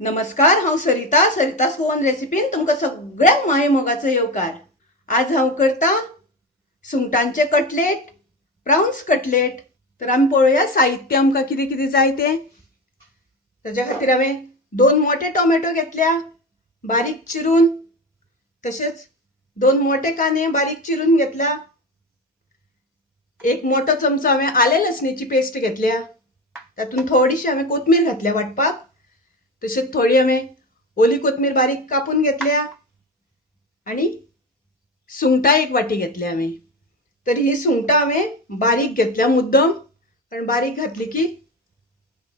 नमस्कार, हांव सरिता फोन रेसिपीन तुमकां सगळ्यांक माये मोगाचो येवकार। आज हांव करता सुंगटांचे कटलेट, प्राउन्स कटलेट। तर आमी पळोवया साहित्य आमकां कितें कितें जाय तें। ताच्या खातीर हांवें 2 मोठे टोमॅटो घेतल्या बारीक चिरून, तशेंच 2 मोठे कांदे बारीक चिरून घेतला। एक मोठो चमचो हांवें आले लसणीची पेस्ट घेतल्या, तातूंत थोडीशी हांवें कोथमीर घातल्या वाटपाक। तशेंच थोडी हांवें ओली कोथमीर बारीक कापून घेतल्या आणि सुंगटां एक वाटी घेतल्या हांवें। तर ही सुंगटां हांवें बारीक घेतल्या मुद्दम, कारण बारीक घातली की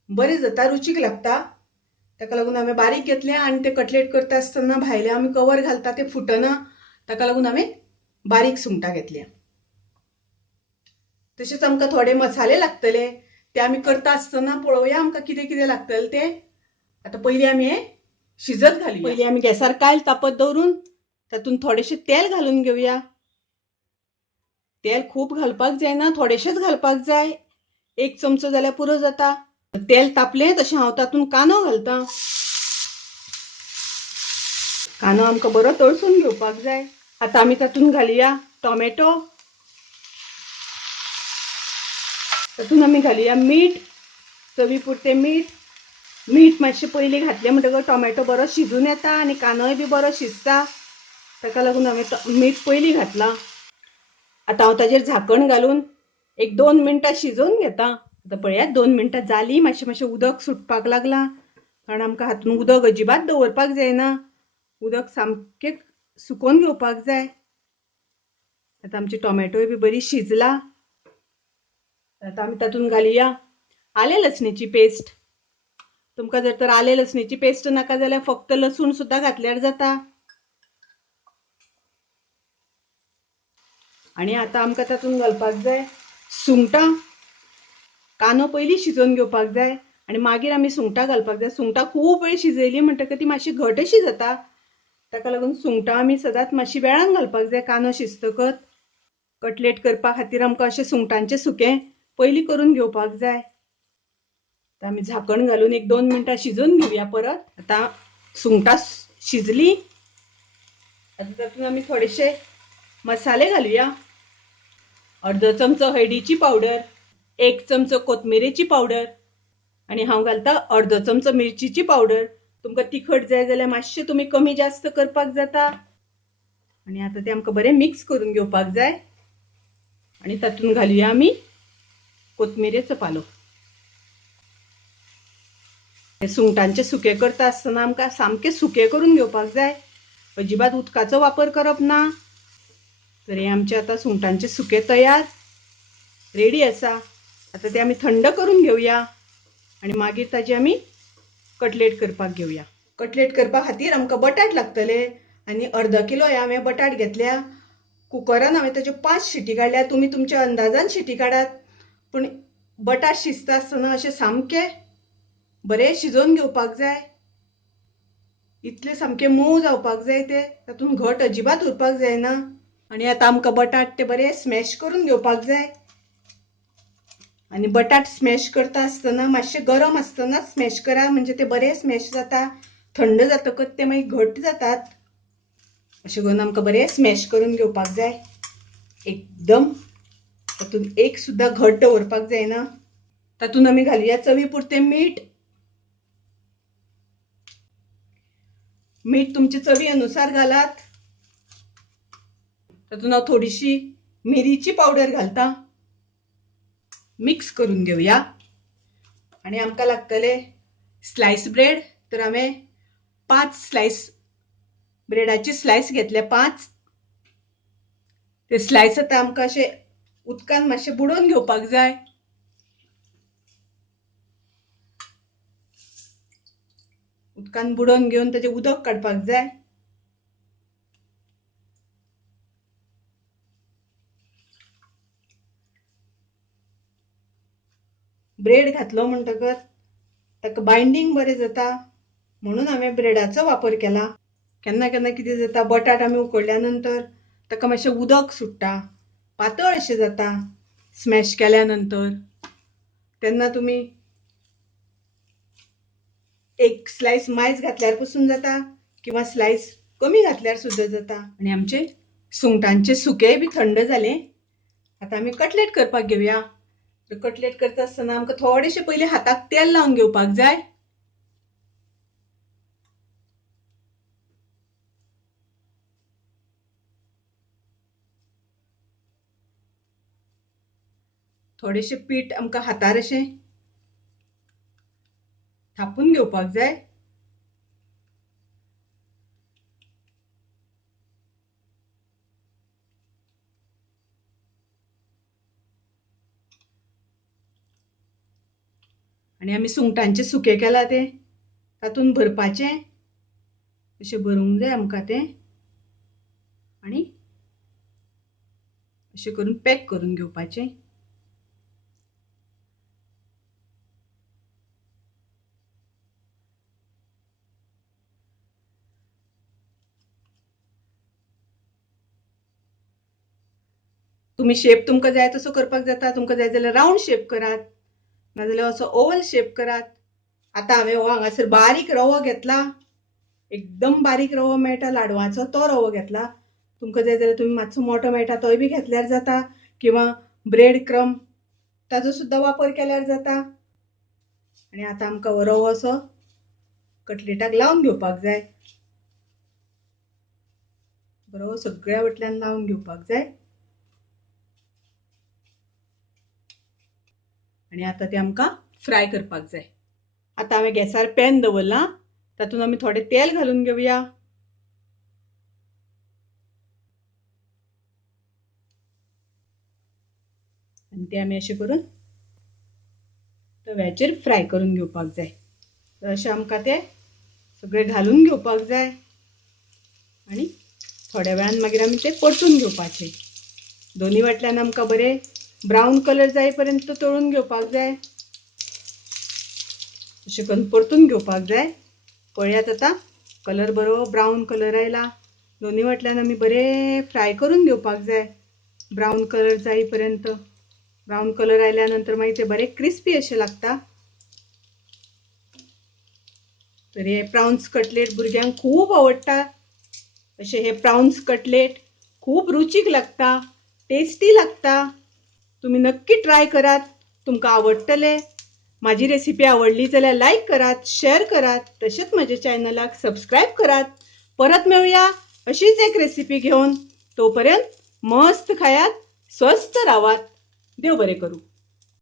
बरी जाता, रुचीक लागता। ताका लागून हांवें बारीक घेतल्या आनी ते कटलेट करता आसतना भायले आमी कवर घालता ते फुटना, ताका लागून हांवें बारीक सुंगटां घेतल्या। तशेंच आमकां थोडे मसाले लागतले, ते आमी करता आसतना पळोवया आमकां कितें कितें लागतलें तें। आता पयलीं आमी हें शिजत घालुया। पयलीं आमी गॅसार कायल तापत दवरून तातूंत थोडेशें तेल घालून घेवया। तेल खूब घालपाक जायना, थोडेशेंच घालपाक जाय, 1 चमचो जाल्यार पुरो जाता। तेल तापलें तशें हांव तातूंत कांदो घालतां। कांदो आमकां बरो तळसून घेवपाक जाय। आतां आमी तातूंत घालुया टोमॅटो, तातूंत आमी घालुया मीठ, चवी पुरतें मीठ। मीठ मातशें पयलीं घातलें म्हणटकच टोमॅटो बरो शिजून येता आनी कांदोय बी बरो शिजता, ताका लागून हांवें मीठ पयलीं घातलां। आतां हांव ताचेर झाकण घालून 1-2 मिनटां शिजोवन घेता। आतां पळयात 2 मिनटां जालीं, मातशें उदक सुटपाक लागलां, कारण आमकां हातूंत उदक अजिबात दवरपाक जायना, उदक सामकें सुकोवन घेवपाक जाय। आतां आमची टोमॅटोय बी बरी शिजला। आतां आमी तातूंत घालुया आले लसणीची पेस्ट। तुमकां जर तर आले लसणीची पेस्ट नाका जाल्यार फक्त लसूण सुद्दां घातल्यार जाता। आणि आतां आमकां तातूंत घालपाक जाय सुंगटां। कांदो पयलीं शिजोवन घेवपाक जाय आनी मागीर आमी सुंगटां घालपाक जाय। सुंगटां खूब वेळ शिजयलीं म्हणटकच ती मातशी घट अशी जाता, ताका लागून सुंगटां आमी सदांच मातशी वेळान घालपाक जाय कांदो शिजतकच। कटलेट करपा खातीर आमकां अशें सुंगटांचें सुकें पयलीं करून घेवपाक जाय। आतां आमी झाकण घालून 1-2 मिनटां शिजोवन घेवया परत। आतां सुंगटां शिजलीं। आतां तातूंत आमी थोडेशे मसाले घालुया। अर्दो चमचो हळदीची पावडर, 1 चमचो कोथमिरेची पावडर आनी हांव घालतां अर्दो चमचो मिरचीची पावडर। तुमकां तिखट जाय जाल्यार मातशें तुमी कमी जास्त करपाक जाता। आनी आतां तें आमकां बरें मिक्स करून घेवपाक जाय आनी तातूंत घालुया आमी कोथमिरेचो पालो। सुंगटांचें सुकें करता आसतना आमकां सामकें सुकें करून घेवपाक जाय, अजिबात उदकाचो वापर करप ना। तर हें आमचें आतां सुंगटांचें सुकें तयार रेडी आसा। आतां तें आमी थंड करून घेवया आनी मागीर ताची आमी कटलेट करपाक घेवया। कटलेट करपा खातीर आमकां बटाट लागतले आनी अर्द किलो हे हांवें बटाट घेतल्या। कुकरान हांवें ताच्यो 5 शिटी काडल्या, तुमी तुमच्या अंदाजान शिटी काडात, पूण बटाट शिजता आसतना अशें सामकें बरें शिजोवन घेवपाक जाय। इतलें सामकें मोव जावपाक जाय तें, तातूंत घट अजिबात उरपाक जायना। आनी आतां आमकां बटाट ते बरें स्मॅश करून घेवपाक जाय। आनी बटाट स्मॅश करता आसतना मातशें गरम आसतनाच स्मॅश करा, म्हणजे ते बरें स्मॅश जाता। थंड जातकच ते मागीर घट्ट जातात। अशें करून आमकां बरें स्मॅश करून घेवपाक जाय एकदम। तातूंत एक सुद्दां घट दवरपाक जायना। तातूंत आमी घालुया चवी पुरतें मीठ। मीठ तुमचे चवी अनुसार घालात। तातूंत हांव थोडीशी मिरीची पावडर घालतां। मिक्स करून घेवया आनी आमकां लागतले स्लायस ब्रेड। तर हांवें 5 स्लायस ब्रेडाची स्लायस घेतल्या, 5। ते स्लायस आतां आमकां अशें उदकान मातशें बुडोवन घेवपाक जाय। उदकान बुडोवन घेवन ताचें उदक काडपाक जाय। ब्रेड घातलो म्हणटकच ताका बायंडींग बरें जाता, म्हणून हांवें ब्रेडाचो वापर केला। केन्ना केन्ना कितें जाता, बटाट आमी उकडल्या नंतर ताका मातशें उदक सुट्टा, पातळ अशें जाता स्मॅश केल्या नंतर। तेन्ना तुमी एक स्लाइस मायज घातल्यार पसून जाता किंवा स्लाइस कमी घातल्यार सुद्धा जाता. आणि आमचे सुंगटांचे सुके बी थंड झाले. आता आम्ही कटलेट करपाक घेवया. कटलेट करता आसतना आमकां थोडेशे पयलीं हाताक तेल लावन घेवपाक जाय. थोडेशे पीठ आमकां हातार अशें थापून घेवपाक जाय. आणि आमी सुंगटांचे सुके केला ते तातून भरपाचे. अशें भरूंक जाय आमकां ते आणि अशें करून पॅक करून घेवपाचे. तुम्ही शेप तुमकां जाय तसो करपाक जाता. तुमकां जाय जाल्यार राउंड शेप करात, नाजाल्यार असो ओवल शेप करात. आता हांवें हो हांगासर बारीक रवो घेतला. एकदम बारीक रवो मेळटा लाडवाचो तो रवो घेतला. तुमकां जाय जाल्यार तुम्ही मातसो मोठो मेळटा तोय बी घेतल्यार जाता किंवा ब्रेड क्रम ताजो सुद्धा वापर केल्यार जाता. आणि आता आमकां हो रवो असो कटलेटाक लावन घेवपाक जाय. बरो सगळ्या वटल्यान लावन घेवपाक जाय. आणि आता ते आमकां फ्राय करपाक जाय. आता हांवें गॅसार पॅन दवरला. तातूंत आमी थोडें तेल घालून घेवया. आणि ते आमी अशें करून तव्याचेर फ्राय करून घेवपाक जाय. अशें आमकां ते सगळे घालून घेवपाक जाय आणि थोड्या वेळान मागीर आमी ते परतून घेवपाचे. दोनी वाटल्यान आमकां बरे ब्रावन कलर जाय पर्यंत तळून घेवपाक जाय. अशें करून परतून घेवपाक जाय. पळयात आता कलर बरो ब्रावन कलर आयला. दोनी वाटल्यान आमी बरे फ्राय करून घेवपाक जाय ब्रावन कलर जाय पर्यंत. ब्रावन कलर आयल्या नंतर मागीर ते बरे क्रिस्पी अशें लागता. तर हे प्राउन्स कटलेट भुरग्यांक खूब आवडटा. अशे हे प्राउन्स कटलेट खूब रुचीक लागता, टेस्टी लागता. तुम्ही नक्की ट्राय करात, तुमकां आवडटले. माझी रेसिपी आवडली जाल्यार लाईक करात, शेअर करात, तसेच माझ्या चॅनलाक सबस्क्राईब करात. परत मिळूया अशीच एक रेसिपी घेऊन. तोपर्यंत मस्त खायात, स्वस्थ राहात. देव बरे करू.